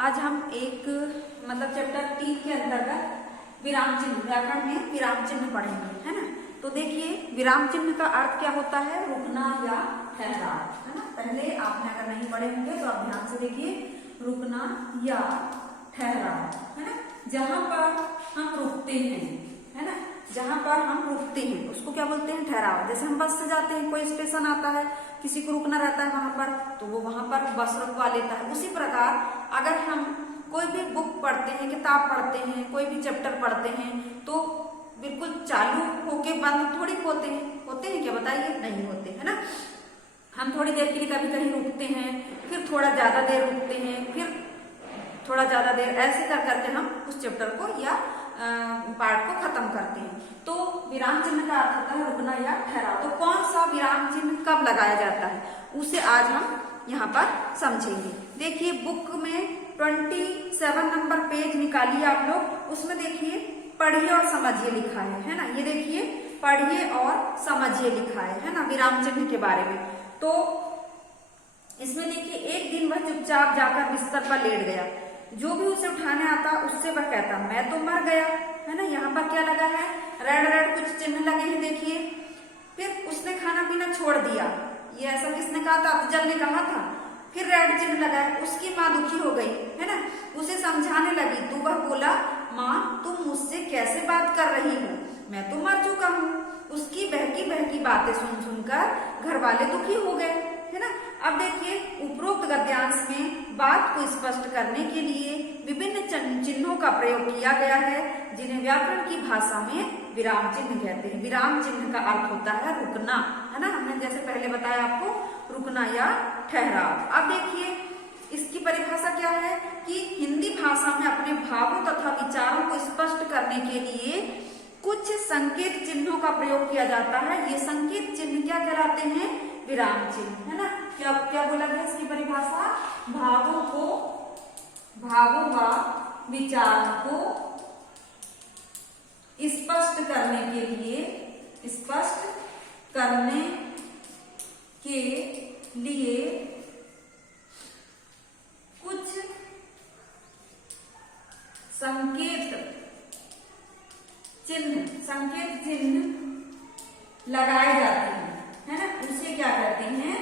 आज हम एक मतलब चैप्टर 3 के अंतर्गत विराम चिन्ह, व्याकरण में विराम चिन्ह पढ़ेंगे, है ना। तो देखिए विराम चिन्ह का अर्थ क्या होता है, रुकना या ठहराव, है ना। पहले आपने अगर नहीं पढ़े होंगे तो आप ध्यान से देखिए, रुकना या ठहराव, है ना। जहां पर हम रुकते हैं, है ना, जहां पर हम रुकते हैं उसको क्या बोलते हैं, ठहराव। जैसे हम बस से जाते हैं, कोई स्टेशन आता है, किसी को रुकना रहता है वहां पर, तो वो वहां पर बस रुकवा लेता है। उसी प्रकार अगर हम कोई भी बुक पढ़ते हैं, किताब पढ़ते हैं, कोई भी चैप्टर पढ़ते हैं, तो बिल्कुल चालू होके बंद थोड़ी होते हैं क्या, बताइए, नहीं होते, है ना। हम थोड़ी देर के लिए कभी कहीं रुकते हैं, फिर थोड़ा ज्यादा देर रुकते हैं, फिर थोड़ा ज्यादा देर, ऐसे कर करके हम उस चैप्टर को या पार्ट को खत्म करते हैं। तो विराम चिन्ह का अर्थ होता है रुकना या ठहराव। तो कौन सा विराम चिन्ह कब लगाया जाता है, उसे आज हम यहाँ पर समझेंगे। देखिए बुक में 27 नंबर पेज निकालिए आप लोग, उसमें देखिए पढ़िए और समझिए लिखा है ना। ये देखिए पढ़िए और समझिए लिखा है ना, विराम चिन्ह के बारे में। तो इसमें देखिए एक दिन वह चुपचाप जाकर बिस्तर पर लेट गया। जो भी उसे उठाने आता उससे वह कहता मैं तो मर गया, है ना। यहाँ पर क्या लगा है, रेड रेड कुछ चिन्ह लगे हैं, देखिए। फिर उसने खाना पीना छोड़ दिया, ये ऐसा किसने कहा था, अफजल ने कहा था। फिर रेड चिन्ह लगा है, उसकी माँ दुखी हो गई, है ना, उसे समझाने लगी तो वह बोला माँ तुम मुझसे कैसे बात कर रही हो, मैं तो मर चुका हूँ। उसकी बहकी बहकी बातें सुन सुनकर घर वाले दुखी हो गए, है ना। अब देखिए उपरोक्त गद्यांश में बात को स्पष्ट करने के लिए विभिन्न चिन्हों का प्रयोग किया गया है, जिन्हें व्याकरण की भाषा में विराम चिन्ह कहते हैं। विराम चिन्ह का अर्थ होता है रुकना, है ना। हमने जैसे पहले बताया आपको, रुकना या ठहराव। अब देखिए इसकी परिभाषा क्या है कि हिंदी भाषा में अपने भावों तथा विचारों को स्पष्ट करने के लिए कुछ संकेत चिन्हों का प्रयोग किया जाता है। ये संकेत चिन्ह क्या कहलाते हैं, विराम चिन्ह, है ना। क्या क्या बोला गया इसकी परिभाषा, भावों व विचारों को स्पष्ट करने के लिए कुछ संकेत चिन्ह लगाए जाते हैं, है ना। उसे क्या कहते हैं,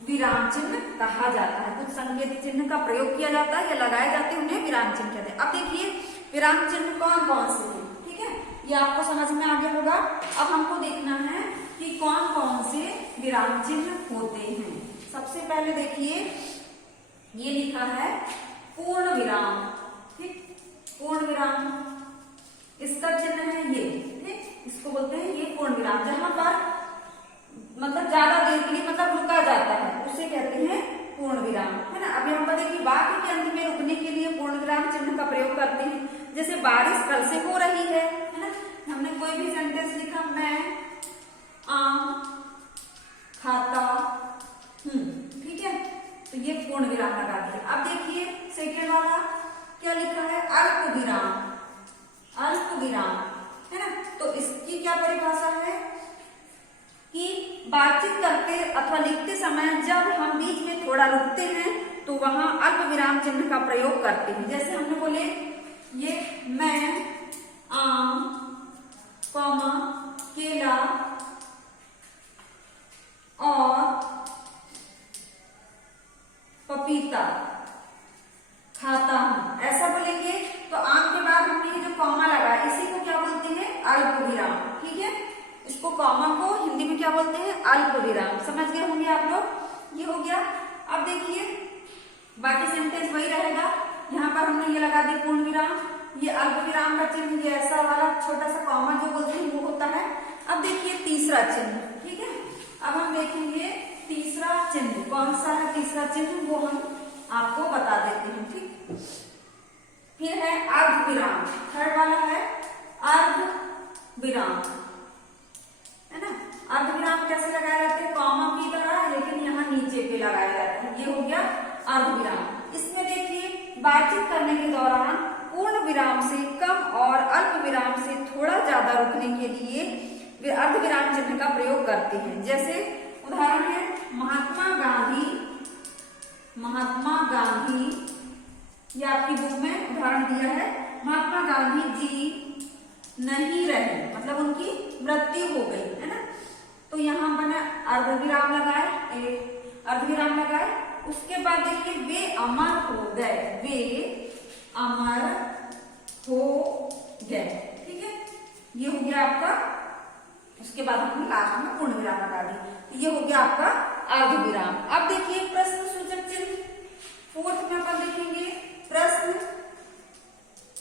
विराम चिन्ह कहा जाता है। कुछ संकेत चिन्ह का प्रयोग किया जाता है या लगाए जाते हैं, उन्हें विराम चिन्ह कहते हैं। अब देखिए विराम चिन्ह कौन कौन से हैं, ठीक है, ये आपको समझ में आ गया होगा। अब हमको देखना है कि कौन कौन से विराम चिन्ह होते हैं। सबसे पहले देखिए ये लिखा है पूर्ण विराम, ठीक, पूर्ण विराम इसका चिन्ह है ये, ठीक, इसको बोलते हैं ये पूर्ण विराम। जहां पर मतलब ज्यादा देर के लिए मतलब रुका जाता है उसे कहते हैं पूर्ण विराम, है ना। अब यहाँ पर देखिए वाक्य के अंत में रुकने के लिए पूर्ण विराम चिन्ह का प्रयोग करते हैं। जैसे बारिश कल से हो रही है ना, हमने कोई भी सेंटेंस लिखा, मैं आम खाता हूँ, ठीक है, तो ये पूर्ण विराम लगा दिया। अब देखिए सेकेंड वाला क्या लिखा है, अल्प विराम, है ना। तो इसकी क्या परिभाषा है कि बातचीत करते अथवा लिखते समय जब हम बीच में थोड़ा रुकते हैं तो वहां अल्प विराम चिन्ह का प्रयोग करते हैं। जैसे हमने बोले ये मैं आम कॉमा केला और पपीता खाता हूं, ऐसा बोलेंगे तो आम के बाद हमने ये जो कॉमा लगा इसी को क्या बोलते हैं, अल्प विराम, ठीक है। इसको कॉमा को हिंदी में क्या बोलते हैं, अल्प विराम। समझ गए होंगे आप लोग, ये हो गया। अब देखिए बाकी सेंटेंस वही रहेगा, यहाँ पर हमने ये लगा दी पूर्ण विराम, ये अल्प विराम का चिन्ह, ये ऐसा वाला छोटा सा कॉमा जो बोलते हैं वो होता है। अब देखिए तीसरा चिन्ह, ठीक है, अब हम देखेंगे तीसरा चिन्ह कौन सा है। तीसरा चिन्ह वो हम आपको बता देते हैं, ठीक। फिर है अर्ध विराम, थर्ड वाला है अर्ध विराम, है ना। अर्ध विराम कैसे लगाए जाते हैं, कॉमा की तरह, लेकिन यहाँ नीचे पे लगाया जाता है। ये हो गया अर्ध विराम। इसमें देखिए बातचीत करने के दौरान पूर्ण विराम से कम और अल्प विराम से थोड़ा ज्यादा रुकने के लिए वे अर्ध विराम चिन्ह का प्रयोग करते हैं। जैसे उदाहरण है महात्मा गांधी ये आपकी बुक में उदाहरण दिया है, महात्मा गांधी जी नहीं रहे, मतलब उनकी मृत्यु हो गई, है ना। तो यहाँ मैंने अर्धविराम लगाए, अर्धविराम लगाए। उसके बाद देखिए वे अमर हो गए, वे अमर हो गए, ठीक है, ये हो गया आपका। उसके बाद हमने लास्ट में पूर्ण विराम लगा दी, ये हो गया आपका अर्धविराम। अब देखिए प्रश्न सूचक चिन्ह, फोर्थ में अपन देखेंगे प्रश्न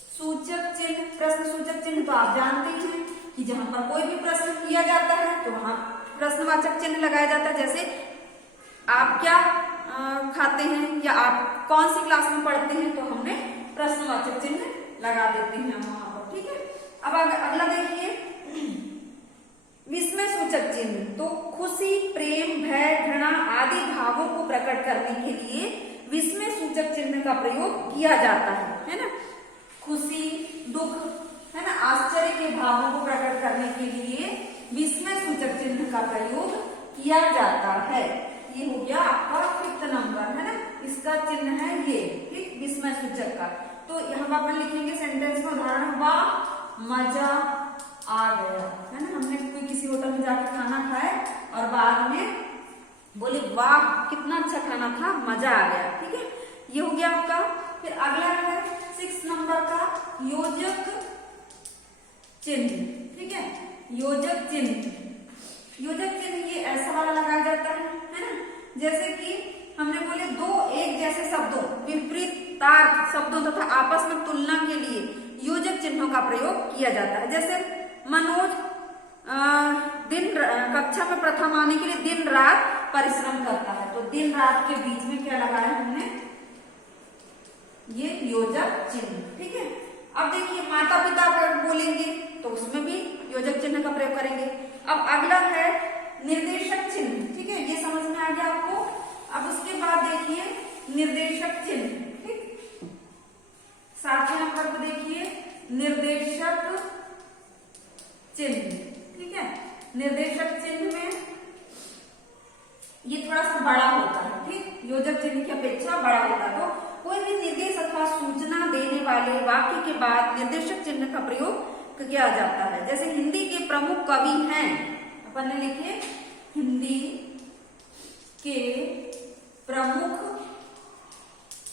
सूचक चिन्ह। प्रश्न सूचक चिन्ह तो आप जानते हैं कि जहां पर कोई भी प्रश्न किया जाता है तो वहां प्रश्नवाचक चिन्ह लगाया जाता है। जैसे आप क्या खाते हैं या आप कौन सी क्लास में पढ़ते हैं, तो हमने प्रश्नवाचक चिन्ह लगा देते हैं वहां पर, ठीक है। अब अगला देखिए विस्मय सूचक चिन्ह। तो खुशी, प्रेम, भय, घृणा आदि भावों को प्रकट करने के लिए विस्मय सूचक चिन्ह का प्रयोग किया जाता है ना। खुशी, दुख, है ना, आश्चर्य के भावों को प्रकट करने के लिए विस्मय सूचक चिन्ह का प्रयोग किया जाता है। ये हो गया आपका 5th नंबर, है ना, इसका चिन्ह है ये, ठीक, विस्मय सूचक का। तो यहाँ अपन लिखेंगे सेंटेंस में उदाहरण, वाह मजा आ गया, है ना। हमने कोई किसी होटल में जाके खाना खाए और बाद में बोले वाह कितना अच्छा खाना था, मजा आ गया, ठीक है, ये हो गया आपका। फिर अगला है 6 नंबर का योजक चिन्ह, ठीक है, योजक चिन्ह। योजक चिन्ह ये ऐसा वाला लगाया जाता है ना। जैसे कि हमने बोले दो एक जैसे शब्दों, विपरीतार्थ शब्दों तथा आपस में तुलना के लिए योजक चिन्हों का प्रयोग किया जाता है। जैसे मनोज कक्षा में प्रथम आने के लिए दिन रात परिश्रम करता है, तो दिन रात के बीच में क्या लगाया हमने, ये योजक चिन्ह, ठीक है। अब देखिए माता पिता अगर बोलेंगे तो उसमें भी योजक चिन्ह का प्रयोग करेंगे। अब अगला है निर्देशक चिन्ह, ठीक है, ये समझ में आ गया आपको। अब उसके बाद देखिए निर्देशक चिन्ह, ठीक, 7वें नंबर पर देखिए निर्देशक चिन्ह, ठीक है। निर्देशक चिन्ह में ये थोड़ा सा बड़ा होता है, ठीक, योजक चिन्ह की अपेक्षा बड़ा होता है। तो कोई भी निर्देश अथवा सूचना देने वाले वाक्य के बाद निर्देशक चिन्ह का प्रयोग किया जाता है। जैसे हिंदी के प्रमुख कवि हैं, अपन ने लिखे हिंदी के प्रमुख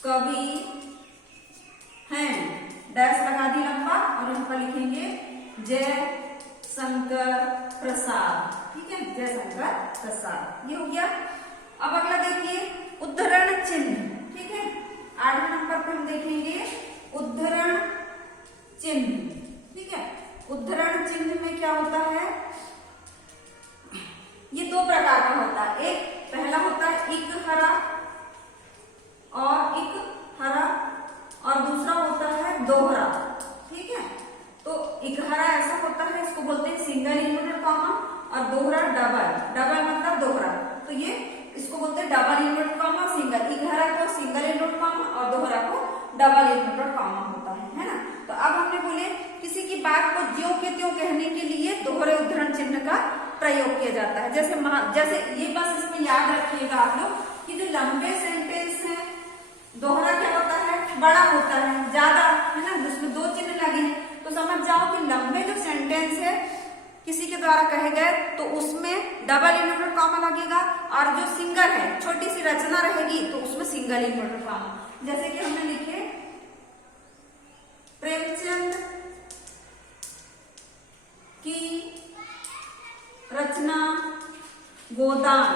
कवि हैं, डैश लगा दी लंबा और यहाँ पर लिखेंगे जय शंकर प्रसाद, ठीक है, जय शंकर प्रसाद, ये हो गया। अब अगला देखिए उद्धरण चिन्ह, ठीक है, 8वें नंबर पर हम देखेंगे उद्धरण चिन्ह, ठीक है। उद्धरण चिन्ह में क्या होता है, ये 2 प्रकार का होता है। एक पहला होता है इक हरा और इक हरा, और दूसरा होता है दोहरा, ठीक है। तो इक हरा ऐसा होता है, इसको बोलते हैं सिंगल इन्वर्टेड कॉमा, और दोहरा डबल मतलब दोहरा, तो ये इसको बोलते हैं डबल इन्वर्टेड कॉमा सिंगल। इक हरा को सिंगल इन्वर्टेड कॉमा और दोहरा को डबल इन्वर्टेड कॉमा होता है ना। तो अब हमने बोले किसी की बात को ज्यों के त्यों कहने के लिए दोहरे उद्धरण चिन्ह का प्रयोग किया जाता है। जैसे ये बस इसमें याद रखिएगा आप लोग कि जो लंबे सेंटेंस है दोहरा क्या होता है, बड़ा होता है, ज्यादा, है ना, जिसमें 2 चिन्ह लगे हैं। तो समझ जाओ कि लंबे जो सेंटेंस है किसी के द्वारा कहे गए तो उसमें डबल इन्वर्टेड कॉमा लगेगा, और जो सिंगल है छोटी सी रचना रहेगी तो उसमें सिंगल इन्वर्टेड कॉमा। जैसे कि हमने लिखे प्रेमचंद की रचना गोदान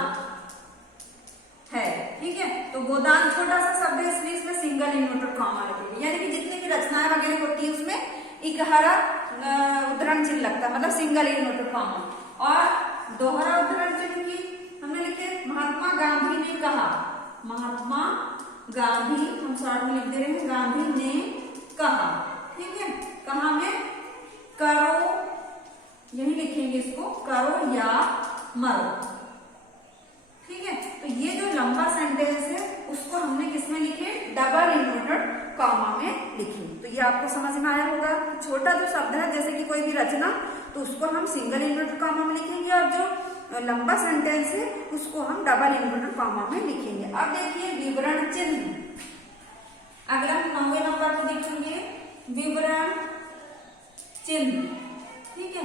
है, ठीक है, तो गोदान छोटा सा शब्द है इसलिए इसमें सिंगल इन्वर्टेड कॉमा लगेगा। यानी कि जितने भी रचनाएं वगैरह होती है उसमें इकहरा उद्धरण चिन्ह लगता है, मतलब सिंगल इन्वर्टेड कॉमा। और दोहरा उद्धरण चिन्ह की हमने लिखे महात्मा गांधी ने कहा, महात्मा गांधी हम शॉर्ट में लिख दे रहे हैं, गांधी ने कहा, ठीक है, कहा में करो, यही लिखेंगे इसको, करो या मरो, ठीक है। तो ये जो लंबा सेंटेंस है उसको हमने किसमें लिखे, डबल इन्वर्टेड कॉमा में लिखे। तो ये आपको समझ में आया होगा। छोटा जो शब्द है जैसे कि कोई भी रचना, तो उसको हम सिंगल इन्वर्टेड कॉमा में लिखेंगे, और जो लंबा सेंटेंस है उसको हम डबल इन्वर्टेड कॉमा में लिखेंगे। अब देखिए विवरण चिन्ह, अगला 9वें नंबर को देखेंगे विवरण चिन्ह। ठीक है,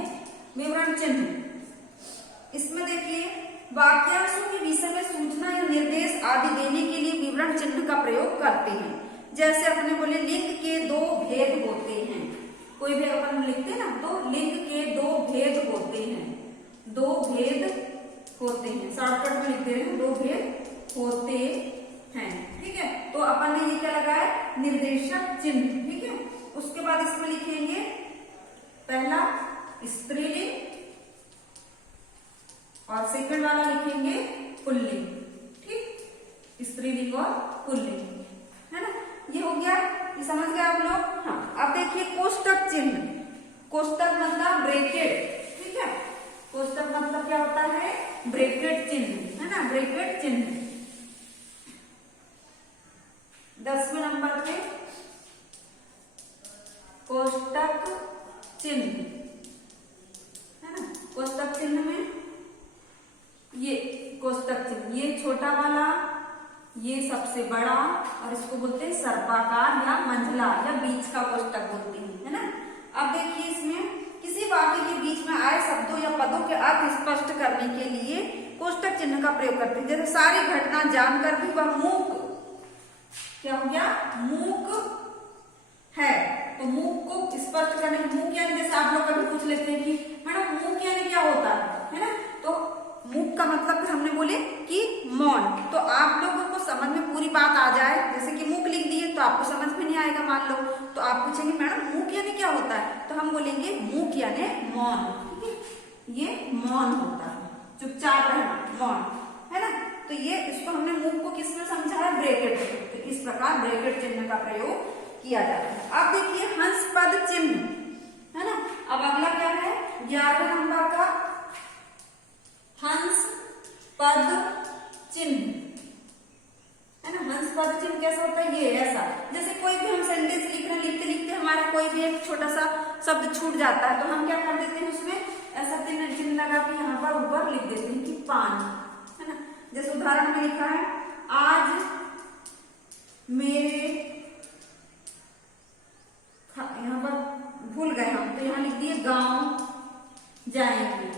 विवरण चिन्ह। इसमें देखिए वाक्यांशों के विषय में सूचना या निर्देश आदि देने के लिए विवरण चिन्ह का प्रयोग करते हैं। जैसे अपने बोले लिंग के दो भेद होते हैं, कोई भी अपन लिखते हैं ना तो लिंग के दो भेद होते हैं, दो भेद होते हैं, शॉर्टकट में लिख दे रहे हैं, दो भेद होते हैं। ठीक है, तो अपन ने ये क्या लगाया, निर्देशक चिन्ह। ठीक है, उसके बाद इसमें लिखेंगे पहला स्त्रीलिंग और सेकंड वाला लिखेंगे पुल्लिंग। ठीक, स्त्रीलिंग और पुल्लिंग, है ना, ये हो गया, ये समझ गए आप लोग। हाँ, अब देखिए कोष्टक चिन्ह। कोष्टक मतलब ब्रैकेट। ठीक है, कोष्टक मतलब क्या होता है, ब्रैकेट चिन्ह, है ना, ब्रैकेट चिन्ह। 10वें नंबर पे कोष्टक चिन्ह, है ना, कोष्टक चिन्ह में ये कोष्टक चिन्ह, ये छोटा वाला, ये सबसे बड़ा, और इसको बोलते हैं सर्पाकार या मंझला या बीच का कोष्टक बोलते हैं, है ना। अब देखिए इसमें किसी वाक्य के बीच में आए शब्दों या पदों के अर्थ स्पष्ट करने के लिए कोष्टक चिन्ह का प्रयोग करते हैं। जैसे सारी घटना जानकर भी वह मूक, क्या हो गया, मूक है, तो मूक को स्पष्ट करने के, मूक यानी जैसे आप लोग कभी पूछ लेते हैं कि मैडम मूक यानी क्या होता है ना, तो मूक का मतलब हमने बोले कि मौन। तो आप लोगों को समझ में पूरी बात आ जाए, जैसे कि मूक लिख दिए तो आपको समझ में नहीं आएगा मान लो, तो आप पूछेंगे मैडम मूक यानी क्या होता है, तो हम बोलेंगे मूक यानी मौन। ठीक है, ये मौन होता है, चुपचाप रहना, मौन, है ना। तो ये इसको हमने मूक को किसमें समझा है, ब्रैकेट में। तो इस प्रकार ब्रैकेट चिन्ह का प्रयोग किया जाता है। अब देखिए हंस पद चिन्ह, है ना। अब अगला क्या है, 11वें नंबर का हंस पद चिन्ह, है ना। हंस पद चिन्ह कैसा होता है, ये ऐसा, जैसे कोई भी हम सेंटेंस लिख रहे हैं, लिखते लिखते हमारा कोई भी एक छोटा सा शब्द छूट जाता है, तो हम क्या कर देते हैं, उसमें ऐसा चिन्ह लगा के यहाँ पर ऊपर लिख देते हैं कि पानी, है ना। जैसे उदाहरण में लिखा है आज मेरे, यहाँ पर भूल गए हम, तो यहाँ लिख दिए गांव जाएंगे।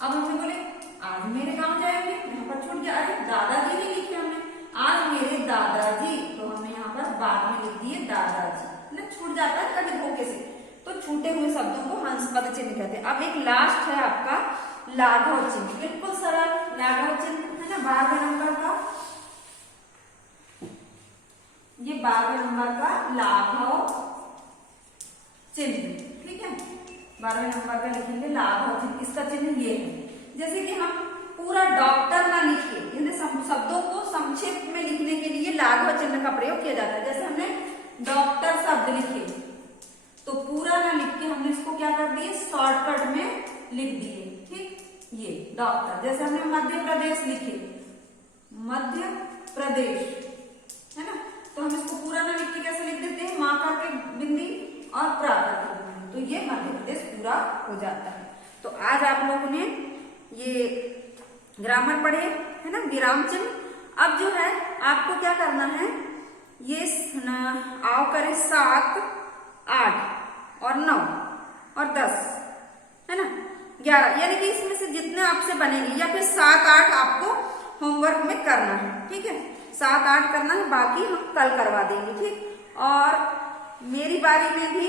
अब हमने बोले आज मेरे गांव जाएंगे, यहाँ पर छूट गया, अरे दादाजी नहीं लिखे हमने, आज मेरे दादाजी, तो हमने यहाँ पर बाद में लिख दिए दादाजी, ना छूट जाता है कभी धोखे से, तो छूटे हुए शब्दों को हंस पद चिन्ह कहते हैं। अब एक लास्ट है आपका लाघव चिन्ह, बिल्कुल सरल लाघव चिन्ह, है ना, 12वें नंबर का, ये 12वें नंबर का लाघव चिन्ह। ठीक है, 12वें नंबर का लिखेंगे लाघव चिन्ह, इसका चिन्ह ये है। जैसे कि हम पूरा डॉक्टर ना लिखे, शब्दों को संक्षेप में लिखने के लिए लाघव चिन्ह का प्रयोग किया जाता है। जैसे हमने डॉक्टर शब्द लिखे, तो पूरा ना लिख के हमने इसको क्या कर दिए, शॉर्टकट में लिख दिए। ठीक, ये डॉक्टर। जैसे हमने मध्य प्रदेश लिखे, मध्य प्रदेश, है ना, तो हम इसको पूरा ना लिख के कैसे लिख देते हैं, माँ करके बिंदी और प्रा करके बिंदी, तो ये मध्य प्रदेश पूरा हो जाता है। तो आज आप लोगों ने ये ग्रामर पढ़े, है ना, विराम चिन्ह। अब जो है आपको क्या करना है, ये आओ करें 7, 8 और 9 और 10, है ना, 11, यानी कि इसमें से जितने आपसे बनेंगे, या फिर 7, 8 आपको होमवर्क में करना है। ठीक है, 7, 8 करना है, बाकी हम कल करवा देंगे। ठीक, और मेरी बारी में भी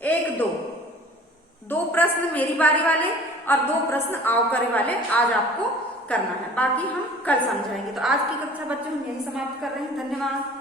1, 2 प्रश्न मेरी बारी वाले और 2 प्रश्न आओ करे वाले आज आपको करना है, बाकी हम कल समझाएंगे। तो आज की कक्षा बच्चों हम यही समाप्त कर रहे हैं। धन्यवाद।